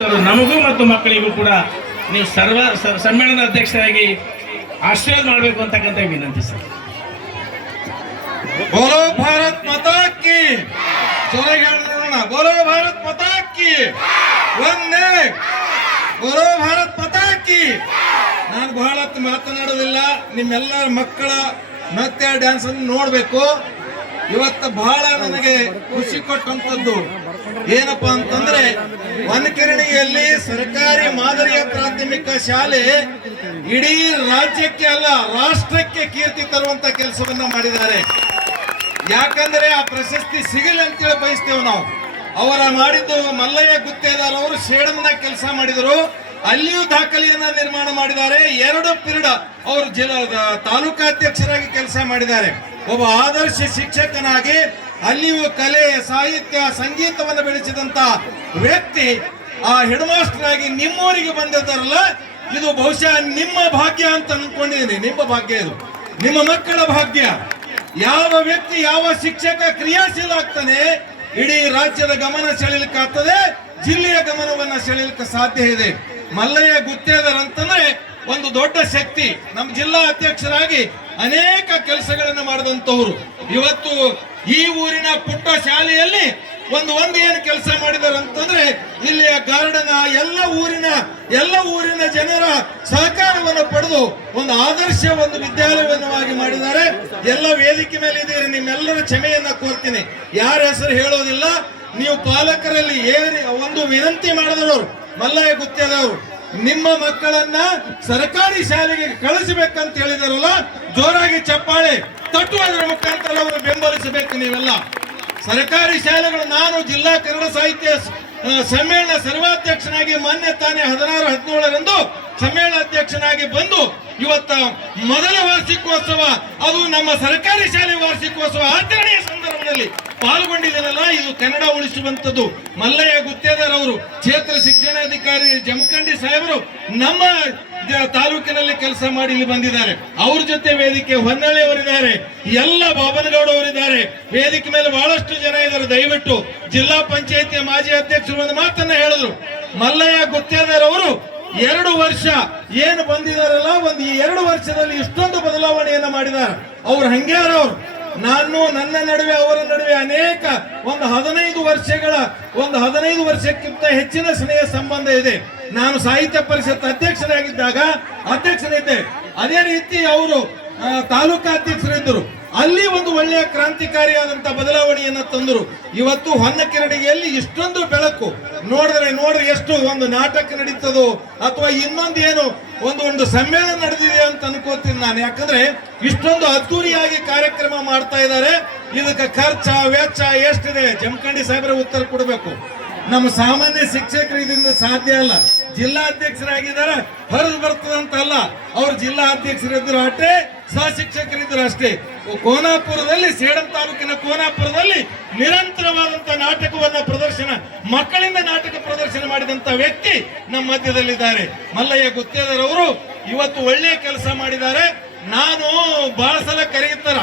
ನಮಗೂ ಮತ್ತು ಮಕ್ಕಳಿಗೂ ಕೂಡ ನೀವು ಸಮ್ಮೇಳನ ಅಧ್ಯಕ್ಷರಾಗಿ ಆಶೀರ್ವಾದ ಮಾಡಬೇಕು ಅಂತಕ್ಕಂಥ ವಿನಂತಿ ಸರ್. ಬೋಲೋ ಭಾರತ್ ಮಾತಾ ಕಿ ಜೋರಾಗಿ ಹೇಳೋಣ. ಬೋಲೋ ಭಾರತ್ ಮಾತಾ ಕಿ ಒಂದೇ. ಬೋಲೋ ಭಾರತ್ ಮಾತಾ ಕಿ. ನಾನು ಬಹಳ ಮಾತನಾಡೋದಿಲ್ಲ. ನಿಮ್ಮೆಲ್ಲರ ಮಕ್ಕಳ ನೃತ್ಯ ಡ್ಯಾನ್ಸ್ ಅನ್ನು ನೋಡ್ಬೇಕು. ಇವತ್ತು ಬಹಳ ನನಗೆ ಖುಷಿ ಕೊಟ್ಟಂತದ್ದು ಏನಪ್ಪಾ ಅಂತಂದ್ರೆ, ವನಕೆರಣಿಯಲ್ಲಿ ಸರ್ಕಾರಿ ಮಾದರಿಯ ಪ್ರಾಥಮಿಕ ಶಾಲೆ ಇಡೀ ರಾಜ್ಯಕ್ಕೆ ಅಲ್ಲ ರಾಷ್ಟ್ರಕ್ಕೆ ಕೀರ್ತಿ ತರುವಂತ ಕೆಲಸವನ್ನ ಮಾಡಿದ್ದಾರೆ. ಯಾಕಂದ್ರೆ ಆ ಪ್ರಶಸ್ತಿ ಸಿಗಲಿ ಅಂತೇಳಿ ಬಯಸ್ತೇವೆ ನಾವು. ಅವರ ಮಾಡಿದ್ದು ಮಲ್ಲಯ್ಯ ಗುತ್ತೇದಾರ್ ಅವರು ಸೇಡಂನ ಕೆಲಸ ಮಾಡಿದರು. ಅಲ್ಲಿಯೂ ದಾಖಲೆಯನ್ನ ನಿರ್ಮಾಣ ಮಾಡಿದ್ದಾರೆ. 2 ಪೀರಿಯಡ್ ಅವರು ತಾಲೂಕಾಧ್ಯಕ್ಷರಾಗಿ ಕೆಲಸ ಮಾಡಿದ್ದಾರೆ. ಒಬ್ಬ ಆದರ್ಶ ಶಿಕ್ಷಕನಾಗಿ ಅಲ್ಲಿಯೂ ಕಲೆ, ಸಾಹಿತ್ಯ, ಸಂಗೀತವನ್ನು ಬೆಳೆಸಿದಂತ ವ್ಯಕ್ತಿ ಆ ಹೆಡ್ ಮಾಸ್ಟರ್ ಆಗಿ ನಿಮ್ಮೂರಿಗೆ ಬಂದಿದ್ದಾರಲ್ಲ, ಇದು ಬಹುಶಃ ನಿಮ್ಮ ಭಾಗ್ಯ ಅಂತ ಅನ್ಕೊಂಡಿದ್ದೀನಿ. ನಿಮ್ಮ ಭಾಗ್ಯ ಇದು, ನಿಮ್ಮ ಮಕ್ಕಳ ಭಾಗ್ಯ. ಯಾವ ವ್ಯಕ್ತಿ, ಯಾವ ಶಿಕ್ಷಕ ಕ್ರಿಯಾಶೀಲ ಆಗ್ತಾನೆ, ಇಡೀ ರಾಜ್ಯದ ಗಮನ ಸೆಳೆಯಲಿಕ್ಕಾಗ್ತದೆ, ಜಿಲ್ಲೆಯ ಗಮನವನ್ನ ಸೆಳೆಯಲಿಕ್ಕೆ ಸಾಧ್ಯ ಇದೆ. ಮಲ್ಲಯ್ಯ ಗುತ್ತೇದಾರ್ ಅಂತಂದ್ರೆ ಒಂದು ದೊಡ್ಡ ಶಕ್ತಿ. ನಮ್ಮ ಜಿಲ್ಲಾ ಅಧ್ಯಕ್ಷರಾಗಿ ಅನೇಕ ಕೆಲಸಗಳನ್ನು ಮಾಡಿದಂತವ್ರು. ಇವತ್ತು ಈ ಊರಿನ ಪುಟ್ಟ ಶಾಲೆಯಲ್ಲಿ ಒಂದು ಏನು ಕೆಲಸ ಮಾಡಿದ್ದಾರೆ ಅಂತಂದ್ರೆ, ಇಲ್ಲಿಯ ಗಾರ್ಡನ್ ಎಲ್ಲ ಊರಿನ ಜನರ ಸಹಕಾರವನ್ನು ಪಡೆದು ಒಂದು ಆದರ್ಶ ಒಂದು ವಿದ್ಯಾಲಯವನ್ನಾಗಿ ಮಾಡಿದ್ದಾರೆ. ಎಲ್ಲ ವೇದಿಕೆ ಮೇಲೆ ಇದ್ದೀರಿ, ನಿಮ್ಮೆಲ್ಲರ ಕ್ಷಮೆಯನ್ನ ಕೋರ್ತೀನಿ. ಯಾರ ಹೆಸರು ಹೇಳೋದಿಲ್ಲ. ನೀವು ಪಾಲಕರಲ್ಲಿ ಒಂದು ವಿನಂತಿ ಮಾಡಿದವರು ಮಲ್ಲಯ್ಯ ಗುತ್ತೇದಾರ್, ನಿಮ್ಮ ಮಕ್ಕಳನ್ನ ಸರ್ಕಾರಿ ಶಾಲೆಗೆ ಕಳಿಸಬೇಕಂತ ಹೇಳಿದಾರಲ್ಲ, ಜೋರಾಗಿ ಚಪ್ಪಾಳೆ ತಟ್ಟುವುದರ ಮುಖಾಂತರ ಅವರು ಬೆಂಬಲಿಸಬೇಕು. ನೀವೆಲ್ಲ ಸರ್ಕಾರಿ ಶಾಲೆಗಳು, ನಾನು ಜಿಲ್ಲಾ ಕನ್ನಡ ಸಾಹಿತ್ಯ ಸಮ್ಮೇಳನ ಸರ್ವಾಧ್ಯಕ್ಷನಾಗಿ ಮೊನ್ನೆ ತಾನೇ 16-17ರಂದು ಸಮ್ಮೇಳನಾಧ್ಯಕ್ಷನಾಗಿ ಬಂದು ಇವತ್ತ ಮೊದಲ ವಾರ್ಷಿಕೋತ್ಸವ, ಅದು ನಮ್ಮ ಸರ್ಕಾರಿ ಶಾಲೆ ವಾರ್ಷಿಕೋತ್ಸವ ಆಚರಣೆಯ ಸಂದರ್ಭದಲ್ಲಿ ಪಾಲ್ಗೊಂಡಿದ್ದೇನಲ್ಲ, ಇದು ಕನ್ನಡ ಉಳಿಸುವಂತದ್ದು. ಮಲ್ಲಯ್ಯ ಗುತ್ತೇದಾರ್ ಅವರು ಕ್ಷೇತ್ರ ಶಿಕ್ಷಣಾಧಿಕಾರಿ ಜಮಖಂಡಿ ಸಾಹೇಬರು ನಮ್ಮ ತಾಲೂಕಿನಲ್ಲಿ ಕೆಲಸ ಮಾಡಿ ಇಲ್ಲಿ ಬಂದಿದ್ದಾರೆ. ಅವ್ರ ಜೊತೆ ವೇದಿಕೆ ಹೊನ್ನಳ್ಳಿ ಅವರಿದ್ದಾರೆ, ಎಲ್ಲ ಬಾಬನಗೌಡ ಅವರಿದ್ದಾರೆ. ವೇದಿಕೆ ಮೇಲೆ ಬಹಳಷ್ಟು ಜನ ಇದ್ದಾರೆ. ದಯವಿಟ್ಟು ಜಿಲ್ಲಾ ಪಂಚಾಯತಿ ಮಾಜಿ ಅಧ್ಯಕ್ಷರು ಒಂದು ಮಾತನ್ನ ಹೇಳಿದ್ರು. ಮಲ್ಲಯ್ಯ ಗುತ್ತೇದಾರ್ ಅವರು 2 ವರ್ಷ ಏನು ಬಂದಿದಾರಲ್ಲ, ಒಂದು 2 ವರ್ಷದಲ್ಲಿ ಇಷ್ಟೊಂದು ಬದಲಾವಣೆಯನ್ನ ಮಾಡಿದ್ದಾರೆ. ಅವ್ರು ಹಂಗ್ಯಾರ ಅವರು. ನನ್ನ ನಡುವೆ ಅವರ ನಡುವೆ ಅನೇಕ ಒಂದು 15 ವರ್ಷಕ್ಕಿಂತ ಹೆಚ್ಚಿನ ಸ್ನೇಹ ಸಂಬಂಧ ಇದೆ. ನಾನು ಸಾಹಿತ್ಯ ಪರಿಷತ್ ಅಧ್ಯಕ್ಷನಿದ್ದೆ. ಅದೇ ರೀತಿ ಅವರು ತಾಲೂಕಾಧ್ಯಕ್ಷರಿದ್ದರು. ಅಲ್ಲಿ ಒಂದು ಒಳ್ಳೆಯ ಕ್ರಾಂತಿಕಾರಿಯಾದಂತ ಬದಲಾವಣೆಯನ್ನ ತಂದರು. ಇವತ್ತು ಹೊನ್ನಕೆರಣಿಗೆಯಲ್ಲಿ ಇಷ್ಟೊಂದು ಬೆಳಕು ನೋಡ್ರಿ ಎಷ್ಟು ಒಂದು ನಾಟಕ ನಡೀತದೋ ಅಥವಾ ಇನ್ನೊಂದೇನು ಒಂದು ಸಮ್ಮೇಳನ ನಡೆದಿದೆ ಅಂತ ಅನ್ಕೋತೀನಿ ನಾನು. ಯಾಕಂದ್ರೆ ಇಷ್ಟೊಂದು ಅದ್ದೂರಿಯಾಗಿ ಕಾರ್ಯಕ್ರಮ ಮಾಡ್ತಾ ಇದ್ದಾರೆ. ಇದಕ್ಕೆ ಖರ್ಚ ವೆಚ್ಚ ಎಷ್ಟಿದೆ ಜಮಖಂಡಿ ಸಾಹೇಬ್ರ ಉತ್ತರ ಕೊಡಬೇಕು. ನಮ್ಮ ಸಾಮಾನ್ಯ ಶಿಕ್ಷಕರು ಇದರಿಂದ ಸಾಧ್ಯ ಅಲ್ಲ. ಜಿಲ್ಲಾ ಅಧ್ಯಕ್ಷರಾಗಿದ್ದಾರೆ, ಹೊರದು ಬರ್ತದಂತಲ್ಲ. ಅವ್ರು ಜಿಲ್ಲಾ ಅಧ್ಯಕ್ಷರಿದ್ರು ಅಷ್ಟೇ, ಸಹ ಶಿಕ್ಷಕರಿದ್ರು ಅಷ್ಟೇ. ಕೋನಾಪುರದಲ್ಲಿ, ಸೇಡಂ ತಾಲೂಕಿನ ಕೋನಾಪುರದಲ್ಲಿ ನಿರಂತರವಾದಂತಹ ನಾಟಕವನ್ನ ಪ್ರದರ್ಶನ, ಮಕ್ಕಳಿಂದ ನಾಟಕ ಪ್ರದರ್ಶನ ಮಾಡಿದಂತ ವ್ಯಕ್ತಿ ನಮ್ಮ ಮಧ್ಯದಲ್ಲಿದ್ದಾರೆ. ಮಲ್ಲಯ್ಯ ಗುತ್ತೇದಾರ್ ಅವರು ಇವತ್ತು ಒಳ್ಳೆಯ ಕೆಲಸ ಮಾಡಿದ್ದಾರೆ. ನಾನು ಬಹಳ ಸಲ ಕರೆಯುತ್ತಾರ,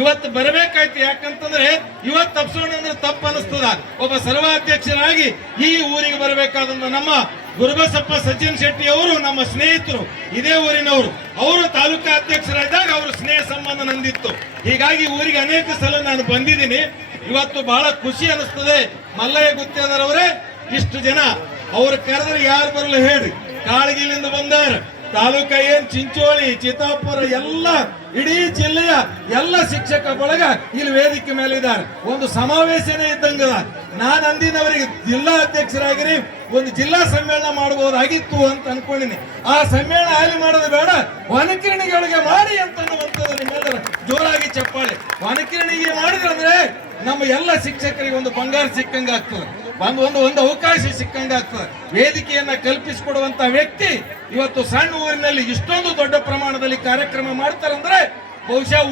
ಇವತ್ತು ಬರಬೇಕಾಯ್ತು. ಯಾಕಂತಂದ್ರೆ ಇವತ್ತು ತಪ್ಪಿಸೋಣ ಅಂದ್ರೆ ತಪ್ಪು ಅನಿಸ್ತದ. ಒಬ್ಬ ಸರ್ವಾಧ್ಯಕ್ಷರಾಗಿ ಈ ಊರಿಗೆ ಬರಬೇಕಾದಂತ ನಮ್ಮ ಗುರುಬಸಪ್ಪ ಸಜ್ಜನ್ ಶೆಟ್ಟಿ ಅವರು ನಮ್ಮ ಸ್ನೇಹಿತರು, ಇದೇ ಊರಿನವರು. ಅವರು ತಾಲೂಕಾ ಅಧ್ಯಕ್ಷರಾದಾಗ ಅವರು ಸ್ನೇಹ ಸಂಬಂಧ ನಂದಿತ್ತು. ಹೀಗಾಗಿ ಊರಿಗೆ ಅನೇಕ ಸಲ ನಾನು ಬಂದಿದ್ದೀನಿ. ಇವತ್ತು ಬಹಳ ಖುಷಿ ಅನಿಸ್ತದೆ. ಮಲ್ಲಯ್ಯ ಗುತ್ತೇದಾರ್ ಅವರೇ, ಇಷ್ಟು ಜನ ಅವ್ರು ಕರೆದ್ರೆ ಯಾರು ಬರಲ್ಲ ಹೇಳ್ರಿ. ಕಾಳಗಿಲಿಂದ ಬಂದಾರ, ತಾಲೂಕಾ ಚಿಂಚೋಳಿ, ಚಿತ್ತಾಪುರ ಎಲ್ಲ ಇಡೀ ಜಿಲ್ಲೆಯ ಎಲ್ಲ ಶಿಕ್ಷಕ ಬಳಗ ಇಲ್ಲಿ ವೇದಿಕೆ ಮೇಲೆ ಇದ್ದಾರೆ. ಒಂದು ಸಮಾವೇಶನೇ ಇದ್ದಂಗದ. ನಾನು ಅಂದಿನವರಿಗೆ ಜಿಲ್ಲಾ ಅಧ್ಯಕ್ಷರಾಗಿರಿ ಒಂದು ಜಿಲ್ಲಾ ಸಮ್ಮೇಳನ ಮಾಡಬಹುದಾಗಿತ್ತು ಅಂತ ಅನ್ಕೊಂಡಿನಿ. ಆ ಸಮ್ಮೇಳನ ಅಲ್ಲಿ ಮಾಡೋದು ಬೇಡ, ವನಕಿರಣಿಗಳಿಗೆ ಮಾಡಿ ಅಂತ ಅನ್ನುವಂಥದ್ದು ನಿಮ್ಮೆಲ್ಲರ ಜೋರಾಗಿ ಚಪ್ಪಾಳೆ. ವನಕಿರಣಿಗೆ ಮಾಡಿದ್ರಂದ್ರೆ ನಮ್ಮ ಎಲ್ಲ ಶಿಕ್ಷಕರಿಗೆ ಒಂದು ಬಂಗಾರ ಸಿಕ್ಕಂಗ ಆಗ್ತದೆ, ಒಂದು ಅವಕಾಶ ಸಿಕ್ಕಂಗ ಆಗ್ತದೆ. ವೇದಿಕೆಯನ್ನ ಕಲ್ಪಿಸಿಕೊಡುವಂತ ವ್ಯಕ್ತಿ ಇವತ್ತು ಸಣ್ಣ ಊರಿನಲ್ಲಿ ಇಷ್ಟೊಂದು ದೊಡ್ಡ ಪ್ರಮಾಣದಲ್ಲಿ ಕಾರ್ಯಕ್ರಮ ಮಾಡ್ತಾರಂದ್ರೆ ಬಹುಶಃ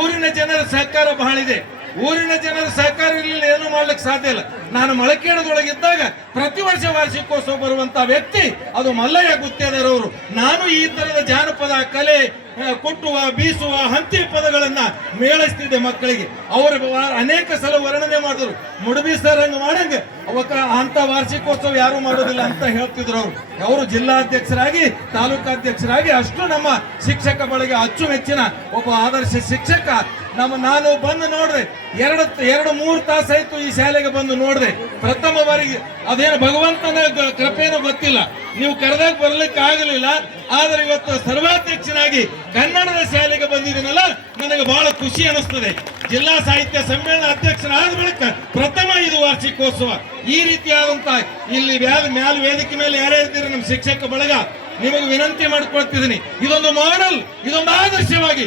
ಊರಿನ ಜನರ ಸಹಕಾರ ಬಹಳ ಇದೆ. ಊರಿನ ಜನರ ಸಹಕಾರ ಇರಲಿಲ್ಲ, ಏನು ಮಾಡ್ಲಿಕ್ಕೆ ಸಾಧ್ಯ ಇಲ್ಲ. ನಾನು ಮಳಕೇಡದೊಳಗಿದ್ದಾಗ ಪ್ರತಿ ವರ್ಷ ವಾರ್ಷಿಕೋತ್ಸವ ಬರುವಂತ ವ್ಯಕ್ತಿ ಅದು ಮಲ್ಲಯ್ಯ ಗುತ್ತೇದಾರವರು. ನಾನು ಈ ತರದ ಜಾನಪದ ಕಲೆ, ಕೊಟ್ಟುವ, ಬೀಸುವ, ಹಂತಿ ಪದಗಳನ್ನ ಮೇಳಿಸ್ತಿದ್ದೆ ಮಕ್ಕಳಿಗೆ. ಅವರು ಅನೇಕ ಸಲ ವರ್ಣನೆ ಮಾಡಿದ್ರು. ಮುಡುಬಿ ಸರ್ ಹಂಗ ಮಾಡಂಗ ಅವಕ್ಕ ಅಂತ ವಾರ್ಷಿಕೋತ್ಸವ ಯಾರು ಮಾಡೋದಿಲ್ಲ ಅಂತ ಹೇಳ್ತಿದ್ರು ಅವರು. ಅವರು ಜಿಲ್ಲಾಧ್ಯಕ್ಷರಾಗಿ, ತಾಲೂಕಾಧ್ಯಕ್ಷರಾಗಿ ಅಷ್ಟು ನಮ್ಮ ಶಿಕ್ಷಕ ಬಳಿಗೆ ಅಚ್ಚುಮೆಚ್ಚಿನ ಒಬ್ಬ ಆದರ್ಶ ಶಿಕ್ಷಕ. ನಾನು ಬಂದು ನೋಡ್ದೆ, 2-3 ತಾಸಾಯ್ತು ಈ ಶಾಲೆಗೆ ಬಂದು ನೋಡ್ದೆ. ಪ್ರಥಮ ಬಾರಿಗೆ ಅದೇನು ಭಗವಂತನ ಕೃಪೆನೂ ಗೊತ್ತಿಲ್ಲ, ನೀವು ಕರೆದಾಗ ಬರ್ಲಿಕ್ಕೆ ಆಗಲಿಲ್ಲ. ಆದ್ರೆ ಇವತ್ತು ಸರ್ವಾಧ್ಯಕ್ಷನಾಗಿ ಕನ್ನಡದ ಶಾಲೆಗೆ ಬಂದಿದ್ದೀನಲ್ಲ, ನನಗೆ ಬಹಳ ಖುಷಿ ಅನಿಸ್ತದೆ. ಜಿಲ್ಲಾ ಸಾಹಿತ್ಯ ಸಮ್ಮೇಳನ ಅಧ್ಯಕ್ಷರಾದ ಬಳಿಕ ಪ್ರಥಮ ಇದು ವಾರ್ಷಿಕೋತ್ಸವ. ಈ ರೀತಿಯಾದಂತ ಇಲ್ಲಿ ಮ್ಯಾಲ ವೇದಿಕೆ ಮೇಲೆ ಯಾರೇ ಇದ್ದೀರಿ ನಮ್ಮ ಶಿಕ್ಷಕ ಬಳಗ, ನಿಮಗೆ ವಿನಂತಿ ಮಾಡಿಕೊಳ್ತಿದ್ದೀನಿ, ಇದೊಂದು ಮಾಡೆಲ್, ಇದೊಂದು ಆದರ್ಶವಾಗಿ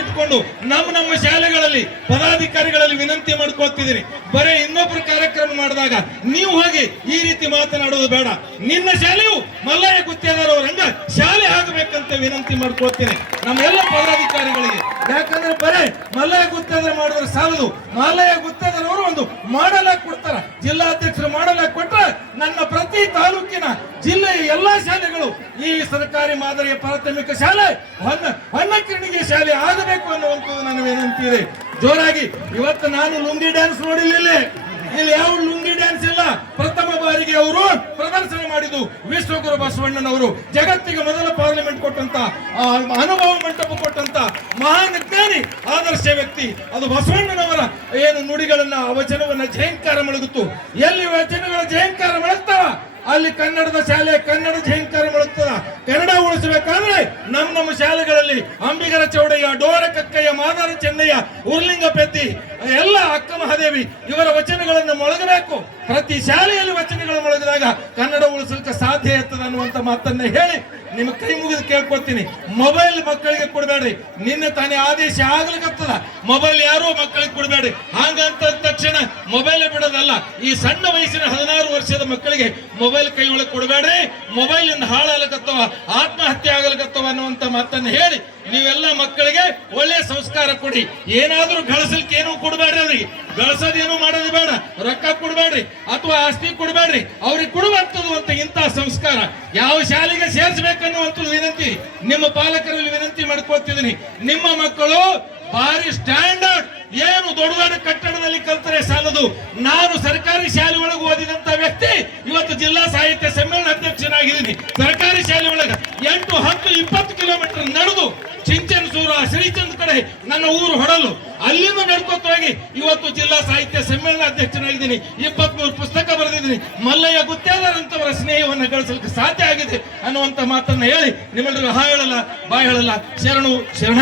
ಇಟ್ಕೊಂಡು ನಮ್ಮ ಶಾಲೆಗಳಲ್ಲಿ ಪದಾಧಿಕಾರಿಗಳಲ್ಲಿ ವಿನಂತಿ ಮಾಡ್ಕೊಳ್ತಿದ್ದೀನಿ. ಬರೀ ಇನ್ನೊಬ್ರು ಕಾರ್ಯಕ್ರಮ ಮಾಡಿದಾಗ ನೀವು ಹೋಗಿ ಈ ರೀತಿ ಮಾತನಾಡೋದು ಬೇಡ. ನಿನ್ನ ಶಾಲೆಯು ಮಲ್ಲಯ್ಯ ಗುತ್ತೇದಾರವರಂಗ ಶಾಲೆ ಆಗಬೇಕಂತ ವಿನಂತಿ ಮಾಡ್ಕೊಳ್ತೀನಿ ನಮ್ಮೆಲ್ಲ ಪದಾಧಿಕಾರಿಗಳಿಗೆ. ಯಾಕಂದ್ರೆ ಬರೇ ಮಲ್ಲಯ್ಯ ಗುತ್ತೇದಾರ ಮಾಡಿದ್ರೆ ಸಾಲದು, ಮಲ್ಲಯ್ಯ ಗುತ್ತೇದಾರವರು ಒಂದು ಮಾಡಲ್ ಆಗಿ ಕೊಡ್ತಾರ. ಜಿಲ್ಲಾಧ್ಯಕ್ಷರು ಮಾಡಲ್ ಆಗಿ ಕೊಟ್ರೆ ನನ್ನ ಪ್ರತಿ ತಾಲೂಕಿನ ಜಿಲ್ಲೆಯ ಎಲ್ಲಾ ಶಾಲೆಗಳು ಈ ಸರ್ಕಾರಿ ಮಾದರಿಯ ಪ್ರಾಥಮಿಕ ಶಾಲೆ ಹೊನ್ನಕಿರಣಿಗೆ ಶಾಲೆ ಆಗಬೇಕು ಅನ್ನುವಂಥದ್ದು ನನ್ನ ವಿನಂತಿ ಇದೆ. ಜೋರಾಗಿ ಇವತ್ತು ನಾನು ಲುಂಗಿ ಡ್ಯಾನ್ಸ್ ನೋಡಿಲ್ಲ, ಇಲ್ಲಿ ಯಾವ ಲುಂಗಿ ಡ್ಯಾನ್ಸ್ ಇಲ್ಲ. ಪ್ರಥಮ ಬಾರಿಗೆ ಅವರು ಪ್ರದರ್ಶನ ಮಾಡಿದ್ದು ವಿಶ್ವಗುರು ಬಸವಣ್ಣನವರು, ಜಗತ್ತಿಗೆ ಮೊದಲ ಪಾರ್ಲಿಮೆಂಟ್ ಕೊಟ್ಟಂತ, ಅನುಭವ ಮಂಟಪ ಕೊಟ್ಟಂತ ಮಹಾನ್ ಜ್ಞಾನಿ, ಆದರ್ಶ ವ್ಯಕ್ತಿ. ಅದು ಬಸವಣ್ಣನವರ ಏನು ನುಡಿಗಳನ್ನ, ವಚನವನ್ನ ಝೇಂಕಾರ ಮೊಳಗುತ್ತು. ಎಲ್ಲಿ ವಚನಗಳ ಝೇಂಕಾರ ಮೊಳಗ್ತಾವ ಅಲ್ಲಿ ಕನ್ನಡದ ಶಾಲೆ ಕನ್ನಡ ಝೇಂಕಾರ ಮೊಳಗ್ತದ. ಕನ್ನಡ ಉಳಿಸಬೇಕಾದ್ರೆ ನಮ್ಮ ಶಾಲೆಗಳಲ್ಲಿ ಅಂಬಿಗರ ಚೌಡಯ್ಯ, ಡೋರ ಕಕ್ಕಯ್ಯ, ಮಾದಾರ ಚೆನ್ನಯ್ಯ, ಉರ್ಲಿಂಗ ಪೆದ್ದಿ, ಎಲ್ಲ ಅಕ್ಕ ಮಹಾದೇವಿ ಇವರ ವಚನಗಳನ್ನು ಮೊಳಗಬೇಕು. ಪ್ರತಿ ಶಾಲೆಯಲ್ಲಿ ವಚನಗಳು ಮೊಳಗಿದಾಗ ಕನ್ನಡ ಉಳಿಸಲಿಕ್ಕೆ ಸಾಧ್ಯ ಇರ್ತದೆ ಅನ್ನುವಂತ ಮಾತನ್ನ ಹೇಳಿ ನಿಮ್ಗೆ ಕೈ ಮುಗಿದು ಕೇಳ್ಕೊಳ್ತೀನಿ. ಮೊಬೈಲ್ ಮಕ್ಕಳಿಗೆ ಕೊಡಬೇಡ್ರಿ. ನಿನ್ನೆ ತಾನೇ ಆದೇಶ ಆಗ್ಲಿಕ್ಕತ್ತದ, ಮೊಬೈಲ್ ಯಾರು ಮಕ್ಕಳಿಗೆ ಕೊಡಬೇಡ್ರಿ. ಹಾಗಂತ ತಕ್ಷಣ ಮೊಬೈಲ್ ಬಿಡೋದಲ್ಲ. ಈ ಸಣ್ಣ ವಯಸ್ಸಿನ 16 ವರ್ಷದ ಮಕ್ಕಳಿಗೆ ಮೊಬೈಲ್ ಕೈ ಒಳಗೆ ಕೊಡಬೇಡ್ರಿ. ಮೊಬೈಲ್ ಇಂದ ಹಾಳಾಗತ್ತವ, ಆತ್ಮಹತ್ಯೆ ಆಗಲಿಕ್ಕತ್ತವ ಅನ್ನುವಂತ ಮಾತನ್ನು ಹೇಳಿ ನೀವೆಲ್ಲ ಮಕ್ಕಳಿಗೆ ಒಳ್ಳೆಯ ಸಂಸ್ಕಾರ ಕೊಡಿ. ಏನಾದ್ರೂ ಗಳಿಸಲಿಕ್ಕೆ ಏನೂ ಕೊಡಬೇಡ್ರಿ. ಅವ್ರಿಗೆ ಗಳಿಸೋದೇನು ಮಾಡೋದು ಬೇಡ, ರೊಕ್ಕ ಕೊಡಬೇಡ್ರಿ ಅಥವಾ ಆಸ್ತಿ ಕೊಡಬೇಡ್ರಿ. ಅವ್ರಿಗೆ ಕೊಡುವಂಥದ್ದು ಅಂತ ಇಂತಹ ಸಂಸ್ಕಾರ ಯಾವ ಶಾಲೆಗೆ ಸೇರಿಸಬೇಕನ್ನುವಂಥದ್ದು ವಿನಂತಿ ನಿಮ್ಮ ಪಾಲಕರಲ್ಲಿ ವಿನಂತಿ ಮಾಡ್ಕೊಳ್ತಿದ್ದೀನಿ. ನಿಮ್ಮ ಮಕ್ಕಳು ಭಾರಿ ಸ್ಟ್ಯಾಂಡರ್ಡ್, ಏನು ದೊಡ್ಡ ದೊಡ್ಡ ಕಟ್ಟಡದಲ್ಲಿ ಕಲ್ತರೆ ಸಾಲದು. ನಾನು ಸರ್ಕಾರಿ ಶಾಲೆ ಒಳಗೆ ಓದಿದಂತ ವ್ಯಕ್ತಿ, ಇವತ್ತು ಜಿಲ್ಲಾ ಸಾಹಿತ್ಯ ಸಮ್ಮೇಳನ ಅಧ್ಯಕ್ಷನಾಗಿದ್ದೀನಿ. ಸರ್ಕಾರಿ ಶಾಲೆ ಒಳಗೆ 8, 10, 20 ಕಿಲೋಮೀಟರ್ ನಡೆದು ಚಿಂಚನಸೂರು, ಶ್ರೀಚಂದ್ ಕಡೆ ನನ್ನ ಊರು ಹೊಡಲು, ಅಲ್ಲಿಂದ ನಡ್ಕೊತ ಹೋಗಿ ಇವತ್ತು ಜಿಲ್ಲಾ ಸಾಹಿತ್ಯ ಸಮ್ಮೇಳನ ಅಧ್ಯಕ್ಷನಾಗಿದ್ದೀನಿ. 23 ಪುಸ್ತಕ ಬರೆದಿದ್ದೀನಿ. ಮಲ್ಲಯ್ಯ ಗುತ್ತೇದಾರ್ ಅಂತವರ ಸ್ನೇಹವನ್ನು ಗಳಿಸಲಿಕ್ಕೆ ಸಾಧ್ಯ ಆಗಿದೆ ಅನ್ನುವಂತ ಮಾತನ್ನ ಹೇಳಿ ನಿಮ್ಮೆಲ್ಲರಿಗೂ ಹಾ ಹೇಳಲ್ಲ, ಬಾ ಹೇಳಲ್ಲ. ಶರಣು ಶರಣ.